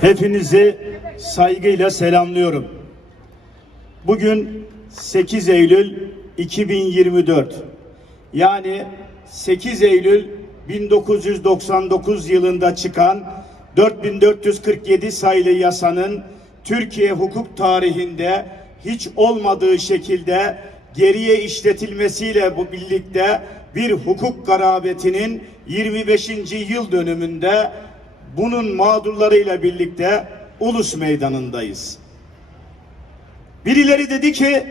Hepinizi saygıyla selamlıyorum. Bugün 8 Eylül 2024. Yani 8 Eylül 1999 yılında çıkan 4447 sayılı yasanın Türkiye hukuk tarihinde hiç olmadığı şekilde geriye işletilmesiyle bu birlikte bir hukuk garabetinin 25. yıl dönümünde bunun mağdurlarıyla birlikte Ulus Meydanı'ndayız. Birileri dedi ki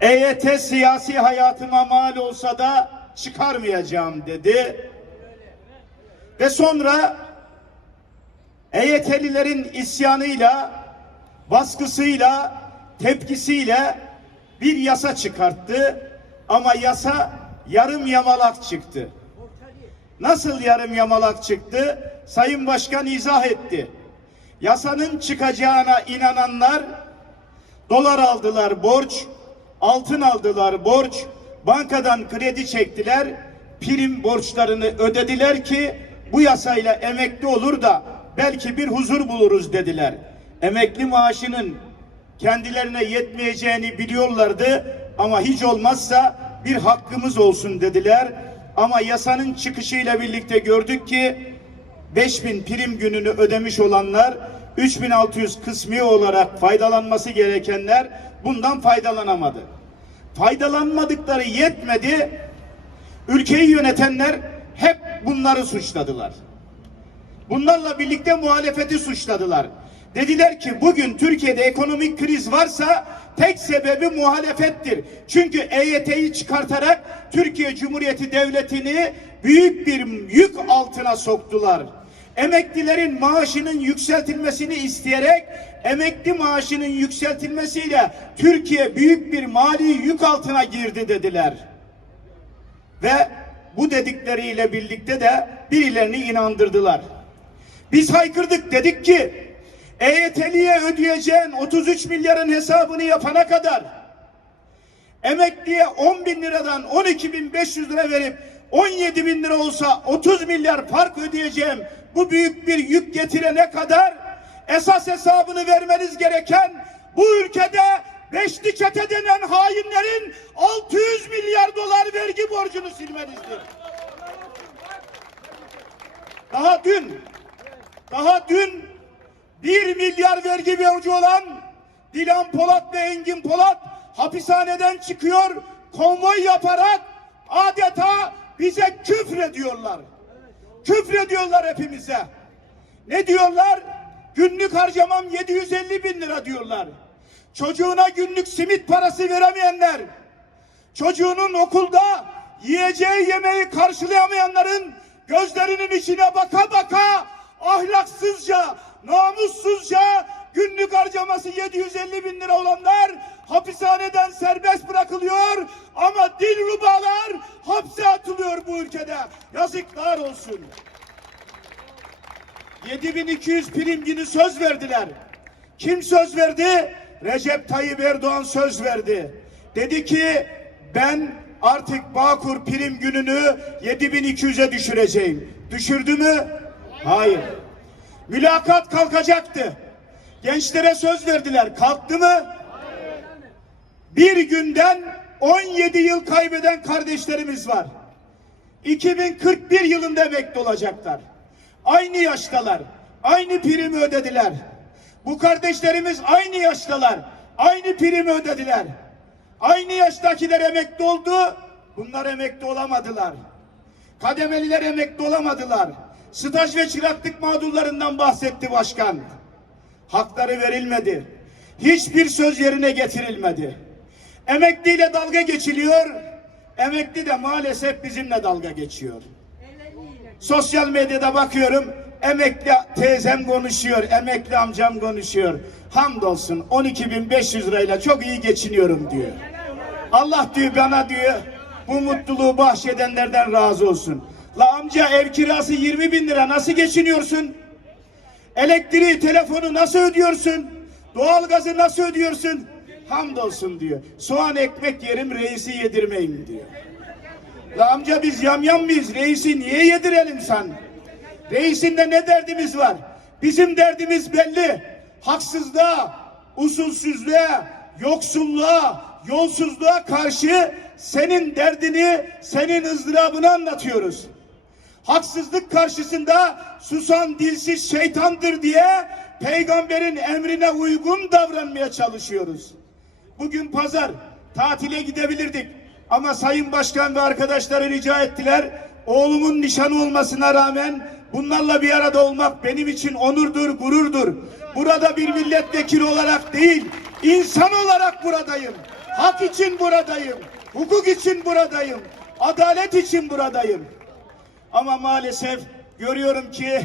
EYT siyasi hayatıma mal olsa da çıkarmayacağım dedi. Ve sonra EYT'lilerin isyanıyla, baskısıyla, tepkisiyle bir yasa çıkarttı. Ama yasa yarım yamalak çıktı. Nasıl yarım yamalak çıktı? Sayın Başkan izah etti. Yasanın çıkacağına inananlar dolar aldılar borç, altın aldılar borç, bankadan kredi çektiler, prim borçlarını ödediler ki bu yasayla emekli olur da belki bir huzur buluruz dediler. Emekli maaşının kendilerine yetmeyeceğini biliyorlardı ama hiç olmazsa bir hakkımız olsun dediler. Ama yasanın çıkışıyla birlikte gördük ki 5000 prim gününü ödemiş olanlar 3600 kısmi olarak faydalanması gerekenler bundan faydalanamadı. Faydalanmadıkları yetmedi. Ülkeyi yönetenler hep bunları suçladılar. Bunlarla birlikte muhalefeti suçladılar. Dediler ki bugün Türkiye'de ekonomik kriz varsa tek sebebi muhalefettir. Çünkü EYT'yi çıkartarak Türkiye Cumhuriyeti Devleti'ni büyük bir yük altına soktular. Emeklilerin maaşının yükseltilmesini isteyerek emekli maaşının yükseltilmesiyle Türkiye büyük bir mali yük altına girdi dediler. Ve bu dedikleriyle birlikte de birilerini inandırdılar. Biz haykırdık dedik ki EYT'liye ödeyeceğin 33 milyarın hesabını yapana kadar emekliye 10 bin liradan 12 bin 500 lira verip 17 bin lira olsa 30 milyar fark ödeyeceğim bu büyük bir yük getirene kadar esas hesabını vermeniz gereken bu ülkede beşli çete denen hainlerin 600 milyar dolar vergi borcunu silmenizdir. Daha dün daha dün 1 milyar vergi borcu olan Dilan Polat ve Engin Polat hapishaneden çıkıyor konvoy yaparak adeta bize küfrediyorlar. Küfrediyorlar hepimize. Ne diyorlar? Günlük harcamam 750 bin lira diyorlar. Çocuğuna günlük simit parası veremeyenler, çocuğunun okulda yiyeceği yemeği karşılayamayanların gözlerinin içine baka baka ahlaksızca, namussuzca günlük harcaması 750 bin lira olanlar hapishaneden serbest bırakılıyor ama dil rubalar hapse atılıyor bu ülkede. Yazıklar olsun. 7200 prim günü söz verdiler. Kim söz verdi? Recep Tayyip Erdoğan söz verdi. Dedi ki ben artık Bağkur prim gününü 7200'e düşüreceğim. Düşürdü mü? Hayır. Mülakat kalkacaktı. Gençlere söz verdiler. Kalktı mı? Bir günden 17 yıl kaybeden kardeşlerimiz var. 2041 yılında emekli olacaklar. Aynı yaştalar. Aynı primi ödediler. Bu kardeşlerimiz aynı yaştalar. Aynı primi ödediler. Aynı yaştakiler emekli oldu. Bunlar emekli olamadılar. Kademeliler emekli olamadılar. Staj ve çıraklık mağdurlarından bahsetti başkan. Hakları verilmedi. Hiçbir söz yerine getirilmedi. Emekliyle dalga geçiliyor. Emekli de maalesef bizimle dalga geçiyor. Sosyal medyada bakıyorum. Emekli teyzem konuşuyor, emekli amcam konuşuyor. Hamdolsun 12.500 lirayla çok iyi geçiniyorum diyor. Allah diyor bana diyor bu mutluluğu bahşedenlerden razı olsun. La amca ev kirası 20 bin lira nasıl geçiniyorsun? Elektriği, telefonu nasıl ödüyorsun? Doğalgazı nasıl ödüyorsun? Hamdolsun diyor. Soğan ekmek yerim reisi yedirmeyim diyor. La amca biz yamyam mıyız? Reisi niye yedirelim sen? Reisinde ne derdimiz var? Bizim derdimiz belli. Haksızlığa, usulsüzlüğe, yoksulluğa, yolsuzluğa karşı senin derdini, senin ızdırabını anlatıyoruz. Haksızlık karşısında susan dilsiz şeytandır diye peygamberin emrine uygun davranmaya çalışıyoruz. Bugün pazar tatile gidebilirdik ama Sayın Başkan ve arkadaşları rica ettiler. Oğlumun nişanı olmasına rağmen bunlarla bir arada olmak benim için onurdur, gururdur. Burada bir milletvekili olarak değil, insan olarak buradayım. Hak için buradayım. Hukuk için buradayım. Adalet için buradayım. Ama maalesef görüyorum ki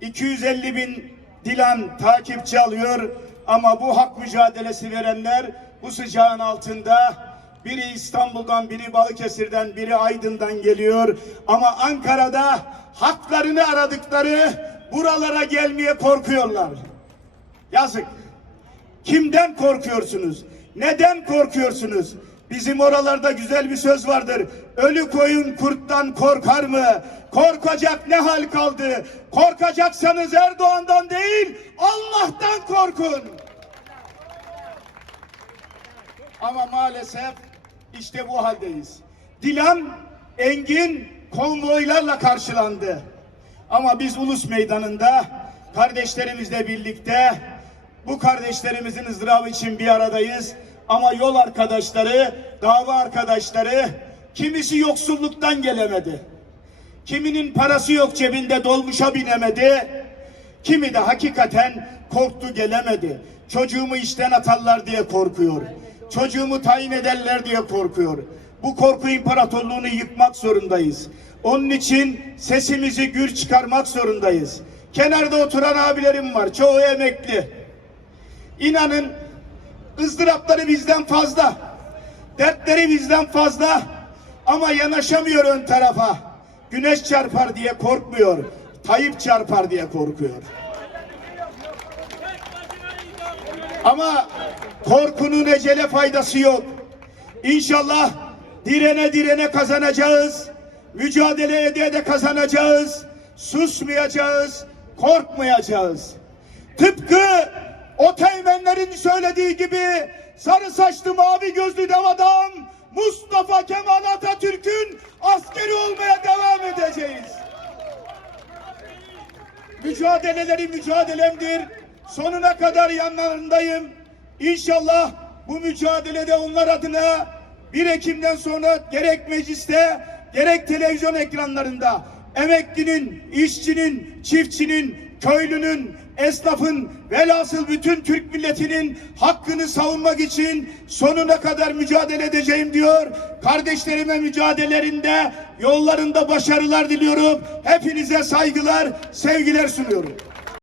250 bin Dilan takipçi alıyor ama bu hak mücadelesi verenler bu sıcağın altında biri İstanbul'dan, biri Balıkesir'den, biri Aydın'dan geliyor ama Ankara'da haklarını aradıkları buralara gelmeye korkuyorlar. Yazık. Kimden korkuyorsunuz? Neden korkuyorsunuz? Bizim oralarda güzel bir söz vardır. Ölü koyun kurttan korkar mı? Korkacak ne hal kaldı? Korkacaksanız Erdoğan'dan değil, Allah'tan korkun. Ama maalesef işte bu haldeyiz. Dilan Engin konvoylarla karşılandı. Ama biz ulus meydanında kardeşlerimizle birlikte bu kardeşlerimizin ızdırabı için bir aradayız. Ama yol arkadaşları, dava arkadaşları kimisi yoksulluktan gelemedi. Kiminin parası yok cebinde dolmuşa binemedi. Kimi de hakikaten korktu gelemedi. Çocuğumu işten atarlar diye korkuyor. Çocuğumu tayin ederler diye korkuyor. Bu korku imparatorluğunu yıkmak zorundayız. Onun için sesimizi gür çıkarmak zorundayız. Kenarda oturan abilerim var. Çoğu emekli. İnanın ızdırapları bizden fazla. Dertleri bizden fazla. Ama yanaşamıyor ön tarafa. Güneş çarpar diye korkmuyor. Tayyip çarpar diye korkuyor. Ama korkunun ecele faydası yok. İnşallah direne direne kazanacağız. Mücadele ede de kazanacağız. Susmayacağız, korkmayacağız. Tıpkı o teğmenlerin söylediği gibi sarı saçlı mavi gözlü dev adam Mustafa Kemal Atatürk'ün askeri olmaya devam edeceğiz. Mücadeleleri mücadelemdir. Sonuna kadar yanlarındayım. İnşallah bu mücadelede onlar adına 1 Ekim'den sonra gerek mecliste gerek televizyon ekranlarında emeklinin, işçinin, çiftçinin, köylünün, esnafın, velhasıl bütün Türk milletinin hakkını savunmak için sonuna kadar mücadele edeceğim diyor. Kardeşlerime mücadelelerinde, yollarında başarılar diliyorum. Hepinize saygılar, sevgiler sunuyorum.